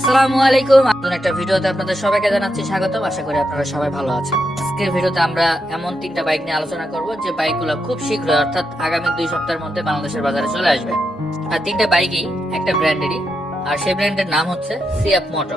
আসসালামু আলাইকুম। নতুন একটা ভিডিওতে আপনাদের সবাইকে জানাচ্ছি স্বাগতম। আশা করি আপনারা সবাই ভালো আছেন। আজকের ভিডিওতে আমরা এমন তিনটা বাইক নিয়ে আলোচনা করব যে বাইকগুলো খুব শীঘ্রই অর্থাৎ আগামী 2 সপ্তাহের মধ্যে বাংলাদেশের বাজারে চলে আসবে। আর তিনটা বাইকই একটা ব্র্যান্ডেরই, আর সেই ব্র্যান্ডের নাম হচ্ছে সিএফ মোটো।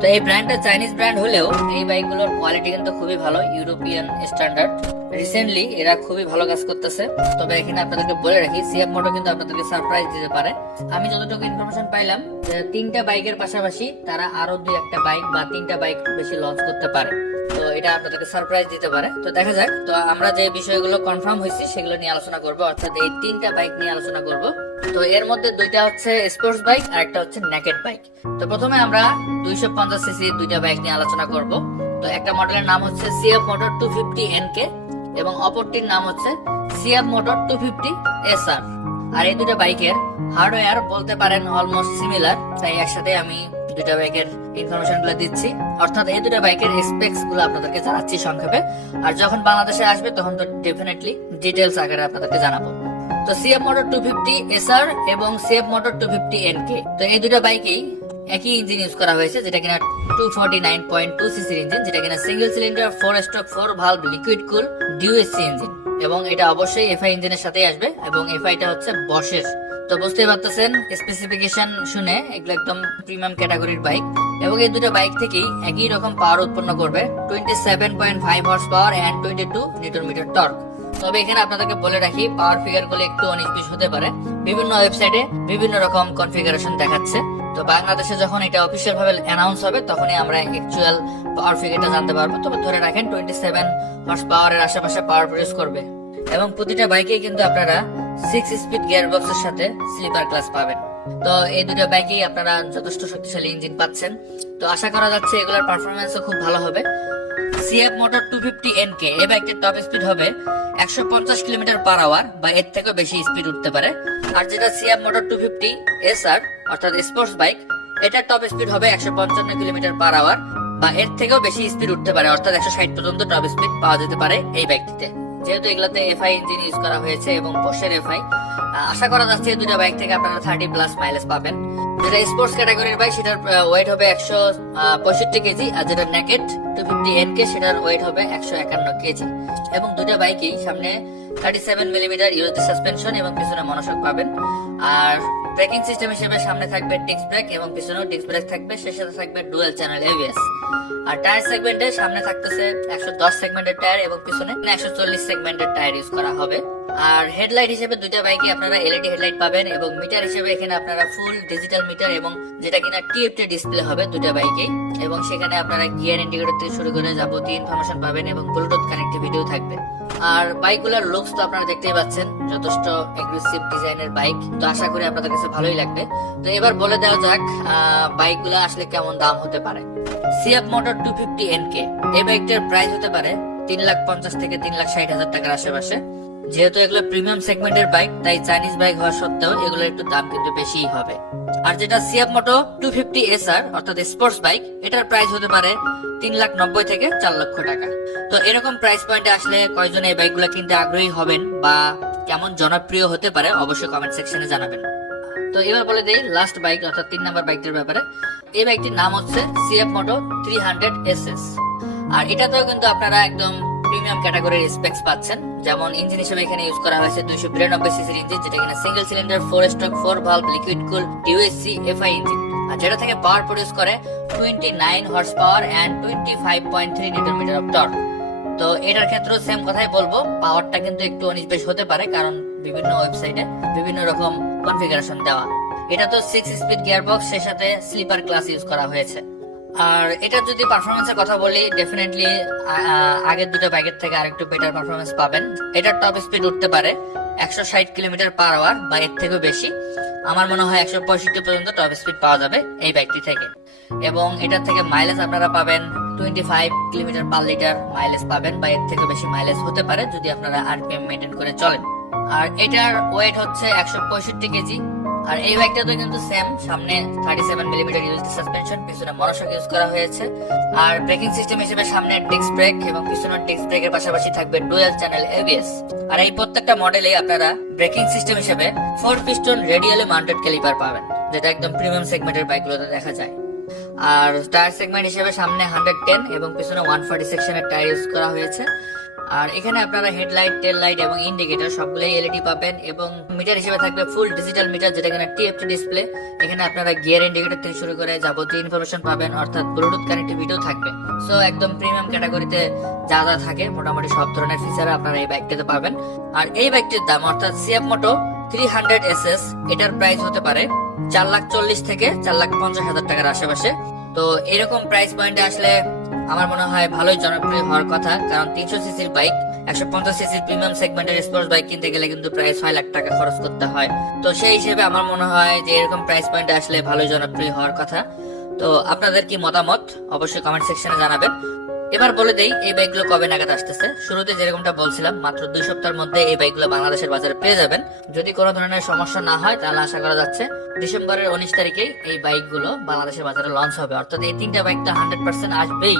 তো এই ব্র্যান্ডটা চাইনিজ ব্র্যান্ড হলেও এই বাইকগুলোর কোয়ালিটি কিন্তু খুবই ভালো, ইউরোপিয়ান স্ট্যান্ডার্ড। রিসেন্টলি এরা খুবই ভালো কাজ করতেছে। তবে এখানে আপনাদেরকে বলে রাখি, সিএফ মোটো কিন্তু আপনাদেরকে সারপ্রাইজ দিতে পারে। আমি যতটুকু ইনফরমেশন পাইলাম যে তিনটা বাইকের পাশাপাশি তারা আরো 2-1টা বাইক বা 3টা বাইক বেশি লঞ্চ করতে পারে। তো এটা আপনাদেরকে সারপ্রাইজ দিতে পারে। তো দেখা যাক। তো আমরা যে বিষয়গুলো কনফার্ম হয়েছি সেগুলো নিয়ে আলোচনা করব, অর্থাৎ এই 3টা বাইক নিয়ে আলোচনা করব। তো এর মধ্যে 2টা হচ্ছে স্পোর্টস বাইক আর একটা হচ্ছে নেকেড বাইক। তো প্রথমে আমরা 250 সিসি 2টা বাইক নিয়ে আলোচনা করব। তো একটা মডেলের নাম হচ্ছে সিএফ মোটর 250 NK এবং অপরটির নাম হচ্ছে সিএফ মোটর 250 SR। আর এই দুটো বাইকের হার্ডওয়্যার বলতে পারেন অলমোস্ট সিমিলার, তাই একসাথে আমি দুটা বাইকের ইনফরমেশন গুলো দিচ্ছি, অর্থাৎ এই দুটো বাইকের স্পেক্স গুলো আপনাদেরকে জানাচ্ছি সংক্ষেপে। আর যখন বাংলাদেশে আসবে তখন তো ডেফিনেটলি ডিটেলস আকারে আপনাদেরকে জানাবো। তো সিএফ মোটর 250 SR এবং সিএফ মোটর 250 NK, তো এই দুটো বাইকেই একই ইঞ্জিন ইউজ করা হয়েছে, যেটা কিনা 249.2 সিসির ইঞ্জিন, যেটা কিনা single cylinder 4 valve liquid cool ডিউএসসি ইঞ্জিন। এবং এটা অবশ্যই এফআই ইঞ্জিনের সাথেই আসবে এবং এফআইটা হচ্ছে বশের। তো বুঝতেই পারতেছেন স্পেসিফিকেশন শুনে এগুলো একদম প্রিমিয়াম ক্যাটাগরির বাইক। এবং এই দুটো বাইক থেকেই একই রকম পাওয়ার উৎপন্ন করবে, 27.5 horse power and 22 newton metre torque. তবে এখানে আপনাদেরকে বলে রাখি, পাওয়ার ফিগার গুলো একটু 19-20 হতে পারে। বিভিন্ন ওয়েবসাইটে বিভিন্ন রকম কনফিগারেশন দেখাচ্ছে। তো বাংলাদেশে যখন এটা অফিসিয়াল ভাবে অ্যানাউন্স হবে তখনই আমরা অ্যাকচুয়াল পাওয়ার ফিগারটা জানতে পারবো। তবে ধরে রাখেন 27 হর্স পাওয়ারের আশেপাশে পাওয়ার প্রডিউস করবে। এবং প্রতিটা বাইকে কিন্তু আপনারা 6 স্পিড গিয়ার বক্সের সাথে স্লিপার ক্লাস পাবেন। তো এই দুটো বাইকেই আপনারা যথেষ্ট শক্তিশালী ইঞ্জিন পাচ্ছেন। তো আশা করা যাচ্ছে এগুলোর পারফরমেন্সও খুব ভালো হবে। সিএফ মোটর 250 NK এই বাইকটির টপ স্পিড হবে 150 কিলোমিটার/আওয়ার বা এর থেকেও বেশি স্পিড উঠতে পারে। আর যেটা সিএফ মোটর 250 SR অর্থাৎ স্পোর্টস বাইক, এটার টপ স্পিড হবে 155 কিলোমিটার/আওয়ার বা এর থেকেও বেশি স্পিড উঠতে পারে, অর্থাৎ 160 পর্যন্ত টপ স্পিড পাওয়া যেতে পারে এই বাইকটিতে। যেহেতু এগুলাতে এফআই ইঞ্জিন ইউজ করা হয়েছে এবং বশের এফআই, আশা করা যাচ্ছে এই দুটো বাইক থেকে আপনারা 30+ মাইলেজ পাবেন। যেটা স্পোর্টস ক্যাটাগরির বাইক সেটার ওয়েট হবে 165 কেজি, আর যেটা নেকেড 250 NK সেটার ওয়েট হবে 151 কেজি। এবং দুটো বাইকেই সামনে 37 মিলিমিটার ইউএসডি সাসপেনশন এবং পিছনে মনোশক পাবেন। আর ব্রেকিং সিস্টেম হিসেবে সামনে থাকবে ডিস্ক ব্রেক এবং পিছনেও ডিস্ক ব্রেক থাকবে, সেই সাথে থাকবে ডুয়াল চ্যানেল ABS। আর টায়ার সেগমেন্টে সামনে থাকতেছে 110 সেগমেন্টের টায়ার এবং পিছনে 140 সেগমেন্টের টায়ার ইউজ করা হবে। আর হেডলাইট হিসেবে দুইটা বাইকে আপনারা এলইডি হেডলাইট পাবেন এবং মিটার হিসেবে এখানে আপনারা ফুল ডিজিটাল মিটার এবং যেটা কিনা টিএফটি ডিসপ্লে হবে দুইটা বাইকেই। এবং সেখানে আপনারা গিয়ার ইন্ডিকেটর থেকে শুরু করে যাবতীয় ইনফরমেশন পাবেন এবং ব্লুটুথ কানেক্টিভিটিও থাকবে। আর বাইকগুলোর লুকস তো আপনারা দেখতেই পাচ্ছেন, যথেষ্ট এগ্রেসিভ ডিজাইনের বাইক। তো আশা করি আপনাদের কাছে ভালোই লাগবে। তো এবার বলে দেওয়া যাক বাইকগুলো আসলে কেমন দাম হতে পারে। সিএফ মোটর 250 NK এই বাইকটার প্রাইস হতে পারে 3,50,000 থেকে 3,60,000 টাকার আশেপাশে। যেহেতু এগুলো প্রিমিয়াম সেগমেন্টের বাইক, তাই চাইনিজ বাইক হওয়া সত্ত্বেও এগুলোর একটু দাম কিন্তু বেশিই হবে। আর যেটা সিএফ মোটো 250 SR অর্থাৎ স্পোর্টস বাইক, এটার প্রাইস হতে পারে 3,90,000 থেকে 4 লক্ষ টাকা। তো এরকম প্রাইস পয়েন্টে আসলে কয়জন এই বাইকগুলো কিনতে আগ্রহী হবেন বা কেমন জনপ্রিয় হতে পারে অবশ্যই কমেন্ট সেকশনে জানাবেন। তো এবার বলে দেই লাস্ট বাইক অর্থাৎ 3 নাম্বার বাইকটির ব্যাপারে। এই বাইকটির নাম হচ্ছে সিএফ মোটো 300 SS। আর এটাতেও কিন্তু আপনারা একদম প্রিমিয়াম ক্যাটাগরির স্পেক্স পাচ্ছেন। যেমন ইঞ্জিন হিসেবে এখানে ইউজ করা হয়েছে 292 সিসির ইঞ্জিন, যেটা কিনা single cylinder 4 valve liquid cool ডিউএসসি এফআই ইঞ্জিন। আর যেটা থেকে পাওয়ার প্রডিউস করে 29 horse power and 25.3 newton meter of torque. তো এটার ক্ষেত্রেও সেম কথাই বলবো, পাওয়ারটা কিন্তু একটু 19-20 হতে পারে, কারণ বিভিন্ন ওয়েবসাইটে বিভিন্ন রকম কনফিগারেশন দেওয়া। এটা তো 6 স্পিড গিয়ার বক্স, সেই সাথে স্লিপার ক্লাস ইউজ করা হয়েছে। আর এটার যদি পারফরমেন্সের কথা বলি, ডেফিনেটলি আগের দুটো বাইকের থেকে আরেকটু বেটার পারফরমেন্স পাবেন। এটার টপ স্পিড উঠতে পারে 160 কিলোমিটার/আওয়ার বা এর থেকেও বেশি। আমার মনে হয় 165 পর্যন্ত টপ স্পিড পাওয়া যাবে এই বাইকটি থেকে। এবং এটার থেকে মাইলেজ আপনারা পাবেন 25 কিলোমিটার/লিটার মাইলেজ পাবেন বা এর থেকে বেশি মাইলেজ হতে পারে যদি আপনারা আরপিএম মেনটেন করে চলেন। আর এটার ওয়েট হচ্ছে 165 কেজি। আর এই বাইকটাতে কিন্তু সেম, সামনে 37 মিলিমিটার ইউএসডি সাসপেনশন, পিছনে মনোশক ইউজ করা হয়েছে। আর ব্রেকিং সিস্টেম হিসেবে সামনে ডিস্ক ব্রেক এবং পিছনের ডিস্ক ব্রেকের পাশাপাশি থাকবে ডুয়াল চ্যানেল ABS। আর এই প্রত্যেকটা মডেলে আপনারা ব্রেকিং সিস্টেম হিসেবে 4 পিস্টন রেডিয়ালি মাউন্টেড ক্যালিপার পাবেন, যেটা একদম প্রিমিয়াম সেগমেন্টের বাইকগুলোতে দেখা যায়। আর টায়ার সেগমেন্ট হিসেবে সামনে 110 এবং পিছনে 140 সেকশনের টায়ার ইউজ করা হয়েছে। আর এখানে আপনারা হেডলাইট, টেল লাইট এবং ইন্ডিকেটর সবগুলোই এলইডি পাবেন এবং মিটার হিসেবে থাকবে ফুল ডিজিটাল মিটার, যেটা এখানে টিএফটি ডিসপ্লে। এখানে আপনারা গিয়ার ইন্ডিকেটর থেকে শুরু করে যাবতীয় ইনফরমেশন পাবেন, অর্থাৎ ব্লুটুথ কানেক্টিভিটিও থাকবে। সো একদম প্রিমিয়াম ক্যাটাগরিতে যা যা থাকে মোটামুটি সব ধরনের ফিচার আপনারা এই বাইকটাতে পাবেন। আর এই বাইকটির দাম অর্থাৎ সিএফ মোটো 300 এসএস, এটার প্রাইস হতে পারে 4,40,000 থেকে 4,50,000 টাকার আশেপাশে। তো এরকম প্রাইস পয়েন্টে আসলে আমার মনে হয় ভালোই জনপ্রিয় হওয়ার কথা, কারণ 300 সিসির বাইক, 150 সিসির প্রিমিয়াম সেগমেন্টের স্পোর্টস বাইক কিনতে গেলে কিন্তু প্রায় 6 লাখ টাকা খরচ করতে হয়। তো সেই হিসেবে আমার মনে হয় যে এরকম প্রাইস পয়েন্টে আসলে ভালোই জনপ্রিয় হওয়ার কথা। তো আপনাদের কি মতামত অবশ্যই কমেন্ট সেকশনে জানাবেন। এবার বলে দেই এই বাইকগুলো কবে নাগাদ আসতেছে। শুরুতে যেরকমটা বলছিলাম, মাত্র 2 সপ্তাহের মধ্যে এই বাইকগুলো বাংলাদেশের বাজারে পেয়ে যাবেন। যদি কোনো ধরনের সমস্যা না হয় তাহলে আশা করা যাচ্ছে ডিসেম্বরের 19 তারিখে এই বাইকগুলো বাংলাদেশের বাজারে লঞ্চ হবে। অর্থাৎ এই 3টা বাইক তো 100% আসবেই।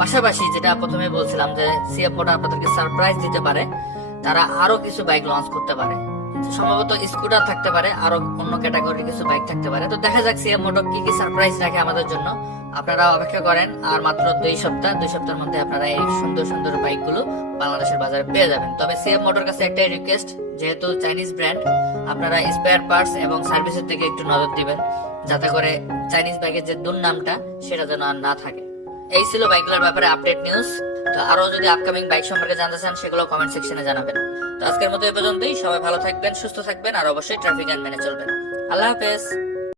পাশাপাশি যেটা প্রথমে বলছিলাম যে সিএফ মোটো আপনাদেরকে সারপ্রাইজ দিতে পারে, তারা আরো কিছু বাইক লঞ্চ করতে পারে। সম্ভবত স্কুটার থাকতে পারে, আরো অন্য ক্যাটাগরির কিছু বাইক থাকতে পারে। তো দেখা যাক সিএফ মোটো কি কি সারপ্রাইজ রাখে আমাদের জন্য। আপনারা অপেক্ষা করেন, আর মাত্র 2 সপ্তাহের মধ্যে আপনারা এই সুন্দর সুন্দর বাইকগুলো বাংলাদেশের বাজারে পেয়ে যাবেন। তবে সিএফ মোটর কাছে একটাই রিকোয়েস্ট, যেহেতু চাইনিজ ব্র্যান্ড, আপনারা স্পেয়ার পার্টস এবং সার্ভিসের দিকে একটু নজর দিবেন, যাতে করে চাইনিজ বাইকের যে দুর্নামটা সেটা যেন আর না থাকে। এই ছিল বাইকগুলোর ব্যাপারে আপডেট নিউজ। তো আরো যদি আপকামিং বাইক সম্পর্কে জানতে চান সেগুলো কমেন্ট সেকশনে জানাবেন। তো আজকের মতো এই পর্যন্তই। সবাই ভালো থাকবেন, সুস্থ থাকবেন, আর অবশ্যই ট্রাফিক আইন মেনে চলবেন। আল্লাহ হাফেজ।